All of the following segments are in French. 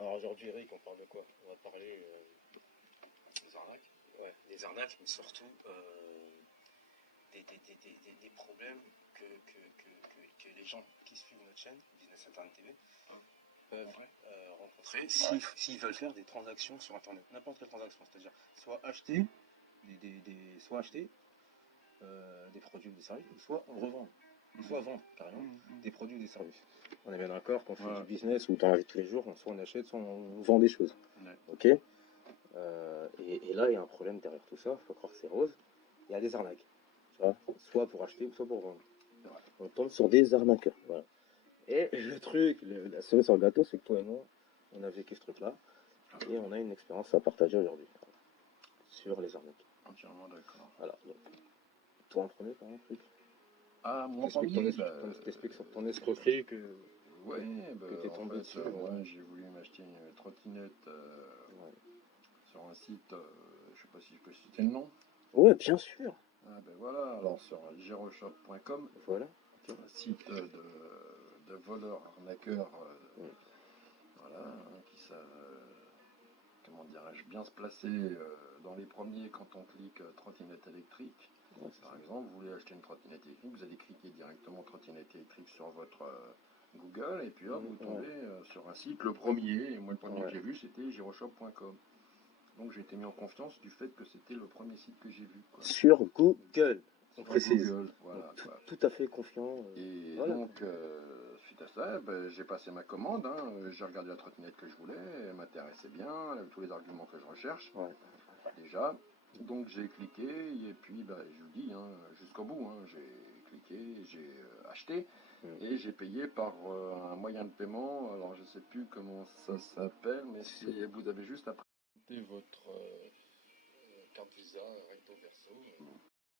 Alors aujourd'hui, Eric, on parle de quoi? On va parler Des arnaques. ouais, des arnaques, mais surtout des problèmes que les gens qui suivent notre chaîne, Business Internet TV, peuvent rencontrer s'ils veulent faire des transactions sur Internet. N'importe quelle transaction, c'est-à-dire soit acheter, soit acheter des produits ou des services, soit revendre. Soit vendre carrément des produits ou des services. On est bien d'accord qu'on fait du business où tu en as tous les jours, soit on achète, soit on vend des choses. Ouais. Ok. Et là, il y a un problème derrière tout ça, il faut croire que c'est rose. Il y a des arnaques. Tu vois, soit pour acheter, soit pour vendre. On tombe sur des arnaqueurs. Voilà. Et le truc, la cerise sur le gâteau, c'est que toi et moi, on a vécu ce truc-là. Et on a une expérience à partager aujourd'hui. Sur les arnaques. Entièrement d'accord. Voilà. Donc, toi en premier, par exemple, Ah, moi en premier, t'expliques sur ton escroquerie que t'es en tombé fait, dessus. moi j'ai voulu m'acheter une trottinette sur un site, je sais pas si je peux citer le nom. Ouais, bien sûr. Ah ben voilà, alors sur giroshop.com, Voilà. un site de voleurs arnaqueurs, voilà, qui savent, comment dirais-je, bien se placer dans les premiers quand on clique trottinette électrique. Par exemple, vous voulez acheter une trottinette électrique, vous allez cliquer directement trottinette électrique sur votre Google et puis là vous tombez sur un site, le premier, et moi le premier que j'ai vu c'était giroshop.com. Donc j'ai été mis en confiance du fait que c'était le premier site que j'ai vu. Quoi. Sur Google, on sur précise. Google, voilà. Tout à fait confiant. Et voilà. donc, suite à ça, j'ai passé ma commande, j'ai regardé la trottinette que je voulais, elle m'intéressait bien, elle avait tous les arguments que je recherche, déjà. Donc j'ai cliqué, et puis je vous dis, jusqu'au bout, j'ai cliqué, j'ai acheté, et j'ai payé par un moyen de paiement, alors je sais plus comment ça s'appelle, mais vous avez juste à présenter votre carte Visa, recto verso,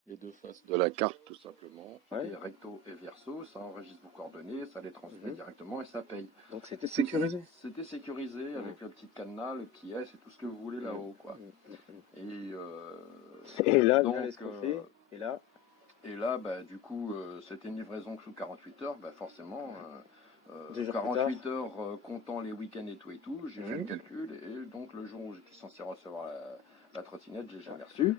les deux faces de la carte tout simplement, et recto et verso, ça enregistre vos coordonnées, ça les transmet directement et ça paye. Donc c'était sécurisé. C'était sécurisé avec le petit cadenas, le petit S et tout ce que vous voulez là-haut, quoi. Et là, donc, et là, du coup, c'était une livraison sous 48 heures, forcément. 48 heures comptant les week-ends et tout, j'ai fait le calcul, et donc le jour où j'étais censé recevoir la trottinette, j'ai jamais reçu.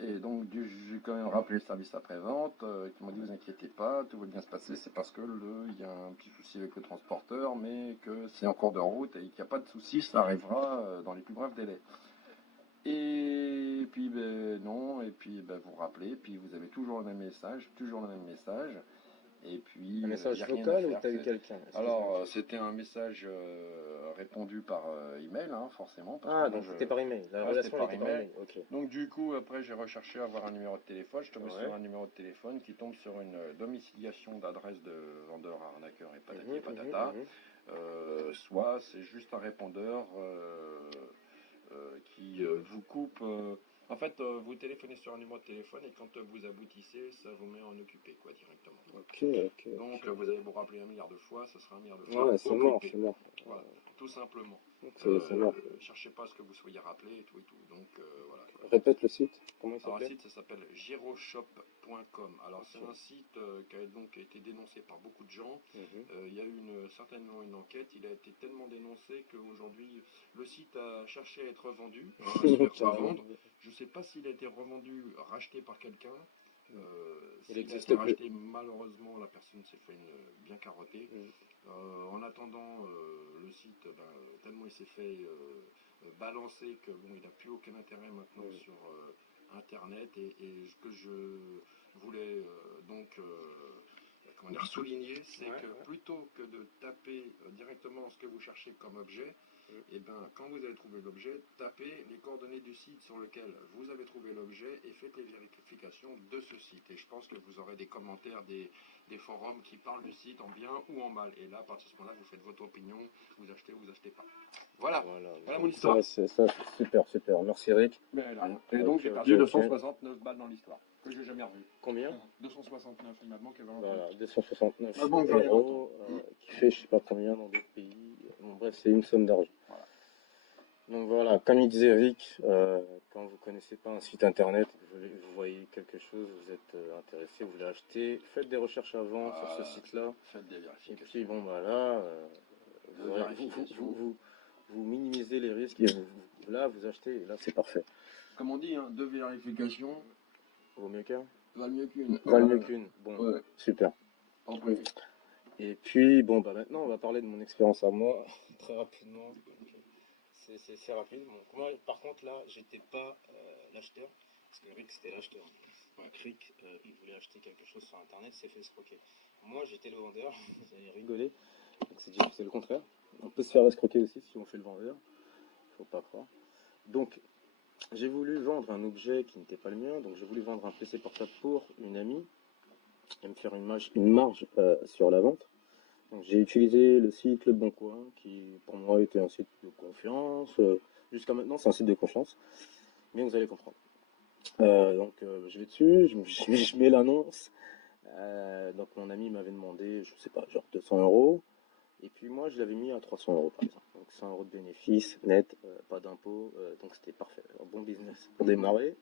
Et donc j'ai quand même rappelé le service après-vente qui m'a dit vous inquiétez pas, tout va bien se passer, c'est parce que il y a un petit souci avec le transporteur, mais que c'est en cours de route et qu'il n'y a pas de souci, ça arrivera dans les plus brefs délais. Et puis non, et puis vous rappelez, puis vous avez toujours le même message, et puis un message vocal ou t'as eu quelqu'un? Alors c'était un message répondu par email, forcément. Donc c'était par email. La relation était par email. Okay. Donc du coup après j'ai recherché à avoir un numéro de téléphone. Je tombe sur un numéro de téléphone qui tombe sur une domiciliation d'adresse de vendeur arnaqueur et patati et patata. Soit c'est juste un répondeur qui vous coupe. En fait, vous téléphonez sur un numéro de téléphone et quand vous aboutissez, ça vous met en occupé, quoi, directement. Donc, vous allez vous rappeler 1 milliard de fois, ça sera 1 milliard de fois. Ouais, c'est mort, c'est mort. Voilà, tout simplement. C'est mort. Cherchez pas à ce que vous soyez rappelé et tout. Donc, voilà. Répète le site. Comment il s'appelle? Alors, le site, ça s'appelle giroshop.com. Alors, c'est un site qui a donc été dénoncé par beaucoup de gens. Il y a eu certainement une enquête. Il a été tellement dénoncé qu'aujourd'hui, le site a cherché à être revendu, à se faire revendre. Je ne sais pas s'il a été revendu, racheté par quelqu'un. S'il a été racheté, malheureusement, la personne s'est fait bien carotter. En attendant, le site, tellement il s'est fait balancer que il n'a plus aucun intérêt maintenant sur Internet. Et ce que je voulais souligner, c'est que plutôt que de taper directement ce que vous cherchez comme objet, quand vous avez trouvé l'objet, tapez les coordonnées du site sur lequel vous avez trouvé l'objet et faites les vérifications de ce site. Et je pense que vous aurez des commentaires des forums qui parlent du site en bien ou en mal. Et là, à partir de ce moment-là, vous faites votre opinion, vous achetez ou vous achetez pas. Voilà mon histoire. C'est super. Merci Eric. Et donc j'ai perdu 269 balles dans l'histoire, que j'ai jamais revu. Combien? 269, il m'a manqué 20 Voilà, 269 euros, qui fait je sais pas combien dans d'autres pays. Bon, bref, c'est une somme d'argent. Voilà. Donc voilà, comme il disait Eric, quand vous connaissez pas un site internet, vous voyez quelque chose, vous êtes intéressé, vous voulez acheter, faites des recherches avant sur ce site-là. Faites des vérifications. Et puis bon, là, vous minimisez les risques et là, vous achetez, et là, c'est parfait. Comme on dit, hein, 2 vérifications. Vaut mieux qu'un. Valent mieux qu'une. Valent mieux qu'une. Bon, ouais. Super. Après. Et puis, bon, bah maintenant, on va parler de mon expérience à moi, très rapidement. C'est rapide. Bon, moi, par contre, là, j'étais pas l'acheteur, parce que Rick, c'était l'acheteur. Rick, il voulait acheter quelque chose sur Internet, s'est fait escroquer. Moi, j'étais le vendeur, j'avais rigolé. Donc, c'est le contraire. On peut se faire escroquer aussi si on fait le vendeur. Faut pas croire. Donc, j'ai voulu vendre un objet qui n'était pas le mien. Donc, j'ai voulu vendre un PC portable pour une amie et me faire une marge sur la vente. J'ai utilisé le site Le Bon Coin, qui pour moi était un site de confiance. Jusqu'à maintenant, c'est un site de confiance, mais vous allez comprendre. Je vais dessus, je mets l'annonce. Donc mon ami m'avait demandé, je sais pas, genre 200 euros. Et puis moi, je l'avais mis à 300 euros par exemple. Donc 100 euros de bénéfice net, pas d'impôt. Donc c'était parfait. Un bon business pour démarrer.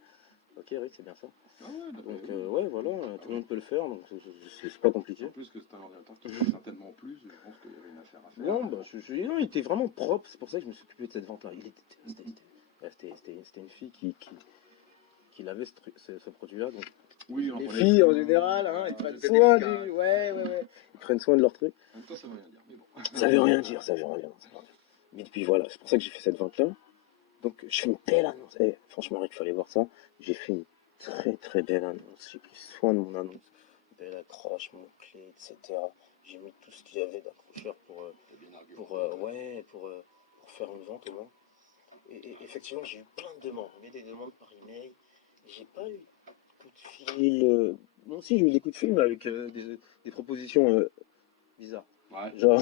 Ok, Eric, c'est bien ça. Ah ouais, donc ouais, voilà, tout le monde peut le faire, donc c'est pas compliqué. En plus que c'est un ordinateur qui coûte certainement plus, je pense qu'il y avait une affaire à faire. Non, bah, non, il était vraiment propre, c'est pour ça que je me suis occupé de cette vente-là. C'était une fille qui avait ce produit-là. Donc, oui, les filles en général, hein, ils prennent soin du. Ouais. Ils prennent soin de leur truc. En même temps, ça veut rien dire, mais bon. Ça veut rien dire, ça veut rien dire. Mais puis voilà, c'est pour ça que j'ai fait cette vente-là. Donc je fais une belle annonce. Franchement, Rick, il fallait voir ça. J'ai fait une très très belle annonce. J'ai pris soin de mon annonce. Belle accroche, mon clé, etc. J'ai mis tout ce qu'il y avait d'accrocheur pour faire une vente au moins. Et effectivement, j'ai eu plein de demandes. J'ai eu des demandes par email. J'ai pas eu de coups de fil. Bon, si, j'ai eu des coups de fil, mais avec des propositions bizarres. Ouais. Genre,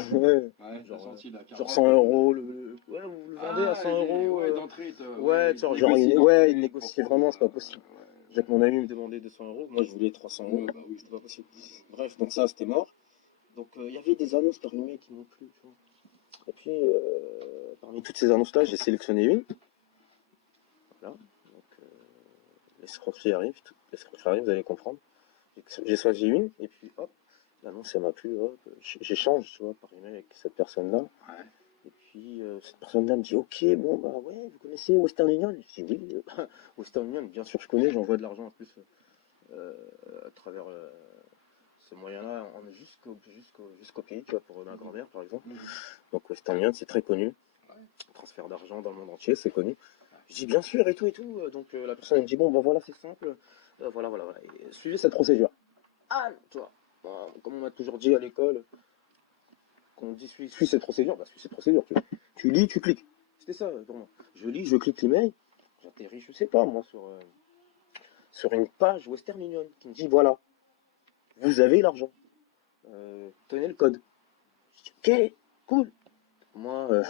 genre 100 euros, ouais, vous le vendez à 100 euros. Ouais, d'entrée, il négociait vraiment, c'est pas possible. J'ai que mon ami me demandait 200 euros, moi je voulais 300 euros, bah oui, c'était pas possible. Bref, donc ça c'était mort. Donc il y avait des annonces par email qui m'ont plu, tu vois. Et puis, parmi toutes ces annonces-là, j'ai sélectionné une. Voilà, donc l'escroquerie arrive, vous allez comprendre. J'ai choisi une, et puis hop, l'annonce elle m'a plu, hop, j'échange, tu vois, par email avec cette personne-là. Ouais. Et puis cette personne-là me dit, ok, bon, bah ouais, vous connaissez Western Union? Je dis oui, Western Union, bien sûr, je connais, j'envoie de l'argent en plus à travers ce moyen-là, jusqu'au pays, tu vois, pour ma grand-mère, par exemple. Donc Western Union, c'est très connu. Transfert d'argent dans le monde entier, c'est connu. Je dis bien sûr, et tout. Donc la personne elle me dit, bon, bah voilà, c'est simple. Voilà. Et suivez cette procédure. Ah, tu vois, comme on m'a toujours dit à l'école, qu'on dit suis cette procédure, bah suis cette procédure, tu vois. Tu lis, tu cliques. C'était ça pour moi. Je lis, je clique l'email, j'atterris, je sais pas, moi, sur une page Western Union qui me dit, voilà, vous avez l'argent. Tenez le code. Je dis, ok, cool. Moi,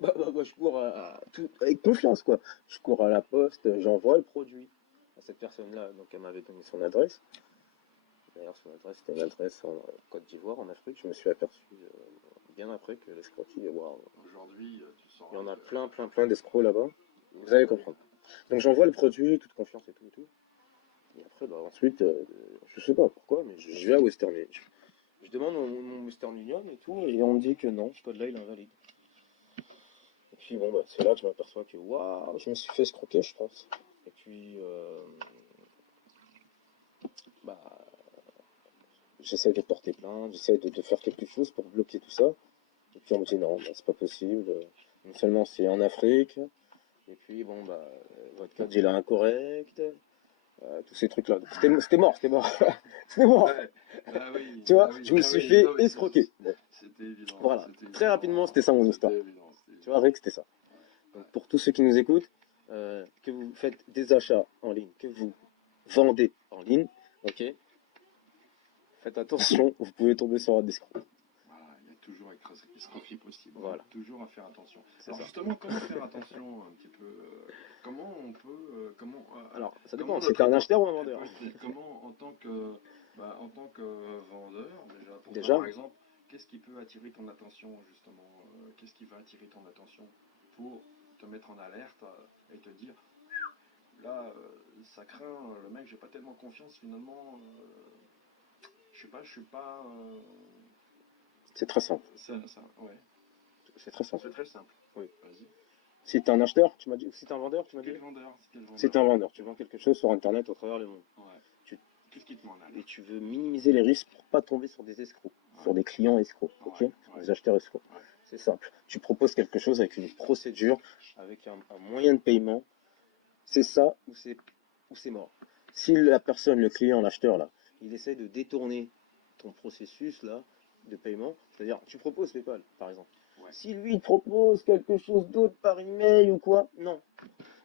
je cours tout, avec confiance, quoi. Je cours à la poste, j'envoie le produit à cette personne-là. Donc, elle m'avait donné son adresse. D'ailleurs, son adresse, c'était une adresse en Côte d'Ivoire, en Afrique. Je me suis aperçu bien après que l'escroquerie, waouh. Aujourd'hui, tu sens. Il y en a plein d'escrocs là-bas. Vous allez comprendre. Donc, j'envoie le produit, toute confiance et tout. Et après, bah, ensuite, je sais pas pourquoi, mais je vais à Western Union. Je demande mon Western Union et tout, et on me dit que non, ce code-là, il est invalide. Et puis bon, bah, c'est là que je m'aperçois que waouh, je me suis fait escroquer, je pense. Et puis, j'essaie de porter plainte, j'essaie de faire quelque chose pour bloquer tout ça. Et puis on me dit non, bah, c'est pas possible. Non seulement c'est en Afrique, et puis bon, bah, votre code il est incorrect. Tous ces trucs-là. C'était mort. C'était mort. Ouais. Ah oui, tu vois, je me suis fait escroquer. C'était évident. Voilà, très rapidement, c'était ça mon histoire. Tu vois, Rick, c'était ça. Donc, pour tous ceux qui nous écoutent, que vous faites des achats en ligne, que vous vendez en ligne, ok, faites attention, vous pouvez tomber sur un escroc. Voilà, il y a toujours escroquerie possible. Voilà. Toujours à faire attention. Alors justement, comment faire attention un petit peu comment on peut alors, ça dépend, c'est un acheteur ou un vendeur? Comment, en tant que vendeur, déjà, Déjà par exemple, qu'est-ce qui peut attirer ton attention, justement qu'est-ce qui va attirer ton attention pour te mettre en alerte et te dire, là, ça craint, le mec, j'ai pas tellement confiance, finalement, je sais pas, je suis pas... C'est très simple. Ça, ouais. C'est très simple. C'est très simple. Oui. Vas-y. Si tu es un acheteur, tu m'as dit, ou si tu es un vendeur, tu m'as dit. Quel vendeur? Si tu es un vendeur, tu vends quelque chose sur Internet au travers du monde. Ouais. Tu- Qu'est-ce qui te demande? Et tu veux minimiser les risques pour pas tomber sur des escrocs, sur des clients escrocs, ok, sur des acheteurs escrocs. C'est simple. Tu proposes quelque chose avec une procédure, avec un moyen de paiement. C'est ça ou c'est mort. Si la personne, le client, l'acheteur là, il essaie de détourner ton processus là de paiement, c'est-à-dire tu proposes PayPal par exemple. Si lui il propose quelque chose d'autre par email ou quoi, non.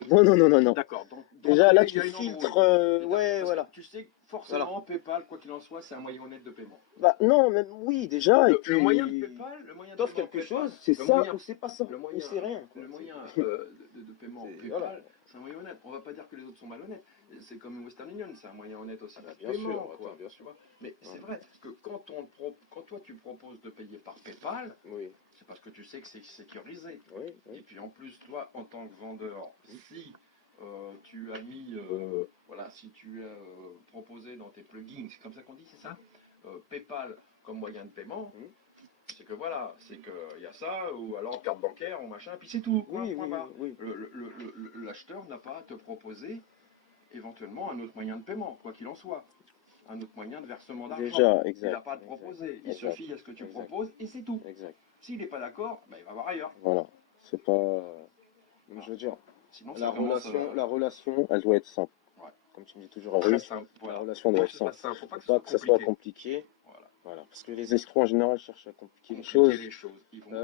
Non. D'accord. Donc, déjà là tu filtres, ouais, voilà. Tu sais forcément PayPal, quoi qu'il en soit, c'est un moyen honnête de paiement. Bah non, même oui déjà. Et puis le moyen de PayPal, t'offres quelque chose, c'est ça ou c'est pas ça, ou c'est rien. Le moyen de paiement PayPal, c'est un moyen honnête. On va pas dire que les autres sont malhonnêtes. C'est comme Western Union, c'est un moyen honnête aussi. Bien sûr, quoi. Bien sûr. Mais c'est vrai que quand toi tu proposes de payer par PayPal, c'est parce que tu sais que c'est sécurisé. Et puis en plus, toi, en tant que vendeur, si tu as mis, si tu as proposé dans tes plugins, c'est comme ça qu'on dit, c'est ça, PayPal comme moyen de paiement, c'est que c'est que y a ça, ou alors carte bancaire ou machin, puis c'est tout. L'acheteur n'a pas à te proposer éventuellement un autre moyen de paiement, quoi qu'il en soit. Un autre moyen de versement d'argent. Déjà, exact. Il n'a pas à te proposer. Il se fie à ce que tu proposes et c'est tout. Exact. S'il n'est pas d'accord, il va voir ailleurs. Voilà. C'est pas. Je veux dire, sinon, la relation, elle doit être simple. Comme tu me dis toujours, la relation doit être simple. Faut pas que ça soit compliqué. Voilà. Parce que les escrocs en général cherchent à compliquer les choses.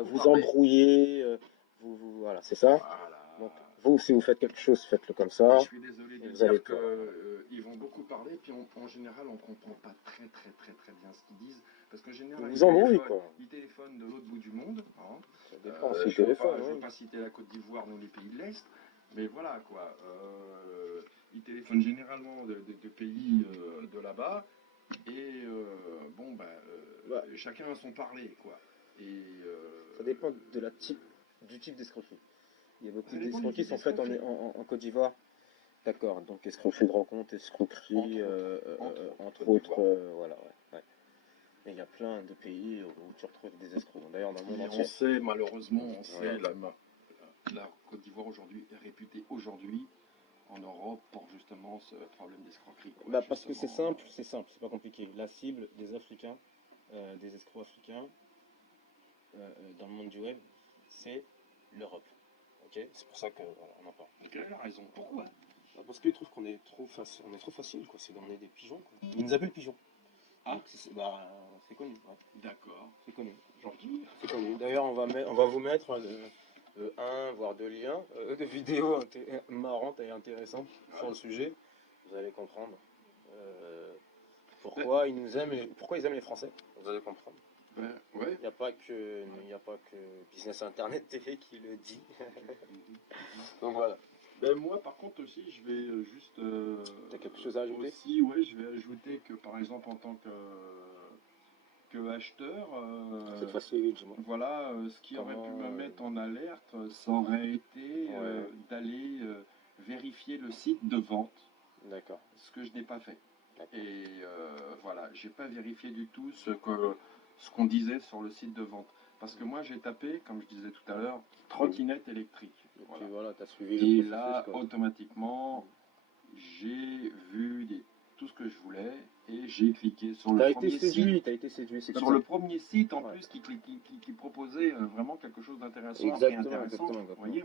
Vous embrouiller. Voilà, c'est ça. Donc, vous, si vous faites quelque chose, faites-le comme ça. Je suis désolé de dire qu'ils vont beaucoup parler, puis en général, on ne comprend pas très bien ce qu'ils disent. Parce qu'en général, ils téléphonent de l'autre bout du monde. Ça dépend, je ne veux pas citer la Côte d'Ivoire ou les pays de l'Est, mais voilà quoi. Ils téléphonent généralement de pays de là-bas. Et chacun a son parler, quoi. Et ça dépend du type d'escroquerie. Il y a beaucoup d'escroqueries qui sont faites en Côte d'Ivoire. D'accord, donc escroquerie de rencontre, escroquerie, entre autres, voilà, ouais. Et il y a plein de pays où tu retrouves des escrocs. D'ailleurs, dans le monde entier. On sait, malheureusement, la Côte d'Ivoire aujourd'hui est réputée en Europe pour justement ce problème d'escroquerie. Parce que c'est simple, c'est pas compliqué. La cible des Africains, des escrocs africains, dans le monde du web, c'est l'Europe. Ok, c'est pour ça qu'on en parle. Quelle est la raison? Pourquoi? Parce qu'ils trouvent qu'on est trop facile, quoi. C'est d'emmener des pigeons, quoi. Ils nous appellent pigeons. C'est connu. Ouais. D'accord. C'est connu. Gentil. C'est connu. D'ailleurs, on va vous mettre un voire deux liens de vidéos marrantes et intéressantes sur le sujet. Vous allez comprendre pourquoi ils nous aiment, pourquoi ils aiment les Français. Vous allez comprendre. Il n'y a pas que Business Internet TV qui le dit. Donc voilà. Moi, par contre, aussi, je vais juste. T'as quelque chose à ajouter? Aussi, ouais, je vais ajouter que, par exemple, en tant que acheteur, cette fois-ci, dis-moi. Voilà, ce qui aurait pu me mettre en alerte, ça aurait été d'aller vérifier le site de vente. D'accord. Ce que je n'ai pas fait. Et voilà, j'ai pas vérifié du tout ce qu'on disait sur le site de vente. Parce que moi, j'ai tapé, comme je disais tout à l'heure, trottinette électrique. Et puis voilà, tu as suivi le processus. Et là, automatiquement, j'ai vu tout ce que je voulais et j'ai cliqué sur le premier site. T'as été séduit, c'est sur le premier site en plus qui proposait vraiment quelque chose d'intéressant. Exactement. Vous voyez,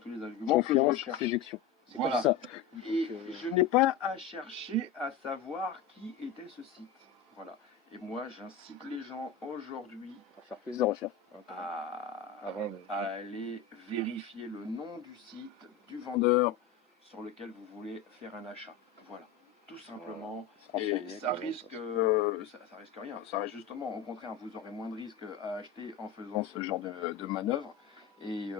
tous les arguments Confiance, séduction. Voilà. Ça. Et je n'ai pas à chercher à savoir qui était ce site. Voilà. Et moi, j'incite les gens aujourd'hui à faire plus de recherches, à aller vérifier le nom du site, du vendeur sur lequel vous voulez faire un achat. Voilà, tout simplement. Et ça risque rien. Ça risque justement, au contraire, vous aurez moins de risques à acheter en faisant ce genre de manœuvre. Et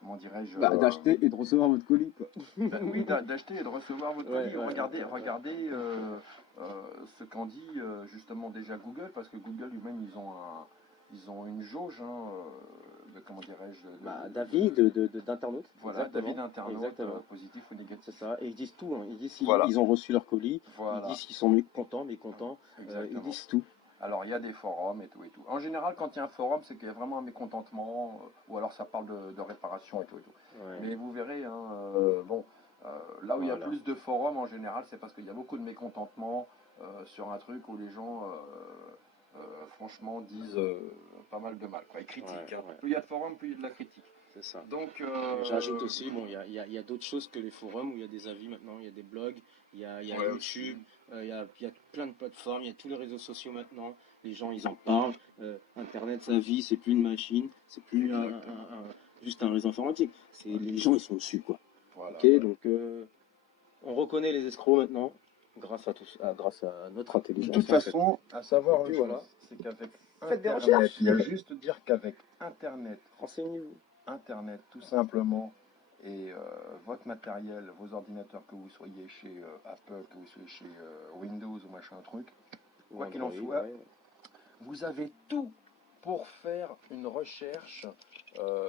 comment dirais-je, d'acheter et de recevoir votre colis, quoi. Oui, d'acheter et de recevoir votre colis. Regardez ce qu'en dit justement déjà Google, parce que Google lui-même, ils ont une jauge, comment dirais-je, d'avis d'internautes. Voilà, d'avis d'internautes, positif ou négatif. C'est ça, et ils disent tout. Ils disent s'ils ont reçu leur colis, ils disent qu'ils sont contents, mécontents, ils disent tout. Alors, il y a des forums et tout et tout. En général, quand il y a un forum, c'est qu'il y a vraiment un mécontentement, ou alors ça parle de réparation et tout et tout. Ouais. Mais vous verrez, hein, là où il y a Voilà. plus de forums, en général, c'est parce qu'il y a beaucoup de mécontentement sur un truc où les gens, franchement, disent pas mal de mal, quoi. Ils critiquent. Ouais, Hein. ouais. Plus il y a de forums, plus il y a de la critique. C'est ça. Donc, J'ajoute aussi, bon, il y a d'autres choses que les forums où il y a des avis maintenant, il y a des blogs, il y a Ouais, YouTube, il y a plein de plateformes, il y a tous les réseaux sociaux maintenant. Les gens, ils en parlent. Internet, sa vie, c'est plus une machine, c'est plus juste un réseau informatique. Les gens, ils sont dessus, quoi. voilà, Ok, voilà. donc on reconnaît les escrocs maintenant, grâce à notre De intelligence. toute façon, à savoir Et puis une voilà. chose, c'est qu'avec Faites des Internet, recherches. il y a juste dire qu'avec Internet, Renseignez-vous. Internet tout simplement, et votre matériel, vos ordinateurs, que vous soyez chez Apple, que vous soyez chez Windows ou machin truc, quoi qu'il en Android, soit, ouais. vous avez tout pour faire une recherche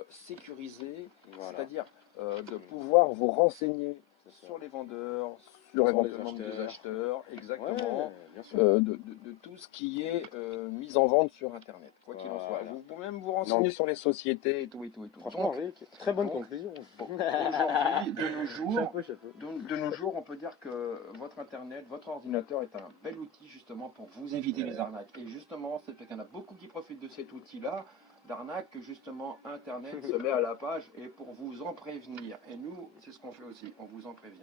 sécurisée, Voilà. c'est-à-dire de pouvoir vous renseigner C'est ça. sur les vendeurs, sur Sur éventuellement les des acheteurs. acheteurs, exactement, Ouais, bien sûr. de tout ce qui est mis en vente sur Internet, quoi qu'il en soit. Voilà. Vous pouvez même vous renseigner sur les sociétés et tout et tout et tout. Franchement, Donc, Rick, très bonne donc, conclusion. aujourd'hui, de nos jours, Chapeau. de nos jours, on peut dire que votre Internet, votre ordinateur est un bel outil justement pour vous éviter les arnaques. Et justement, c'est parce qu'il y en a beaucoup qui profitent de cet outil-là, d'arnaque, que justement Internet se met à la page et pour vous en prévenir. Et nous, c'est ce qu'on fait aussi, on vous en prévient.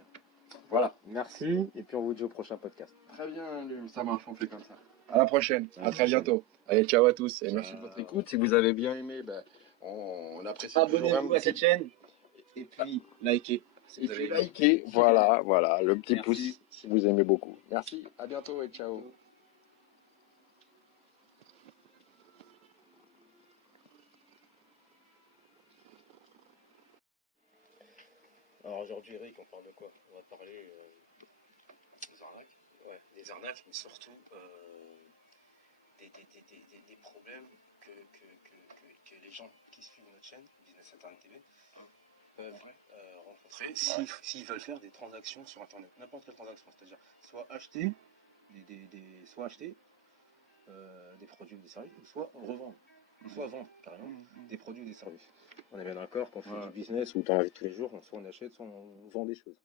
Voilà. Merci, et puis on vous dit au prochain podcast. Très bien, ça marche, on fait comme ça. À la prochaine, À la à très prochaine. bientôt. Allez, ciao à tous et Ciao. merci de votre écoute. Si vous avez bien aimé, on apprécie toujours un Abonnez-vous à petit. cette chaîne, et puis likez. Et puis likez, voilà, le petit Merci. pouce si vous aimez beaucoup. Merci, à bientôt et ciao. Alors aujourd'hui, Eric, on parle de quoi? On va parler Des arnaques. ouais, Des arnaques, mais surtout des problèmes que les gens qui suivent notre chaîne, Business Internet TV, peuvent rencontrer s'ils veulent faire des transactions sur Internet. N'importe quelle transaction, c'est-à-dire soit acheter des produits ou des services, ou soit revendre, soit vendre carrément des produits ou des services. On est bien d'accord qu'on fait Ouais. du business où tu en as tous les jours, soit on achète, soit on vend des choses.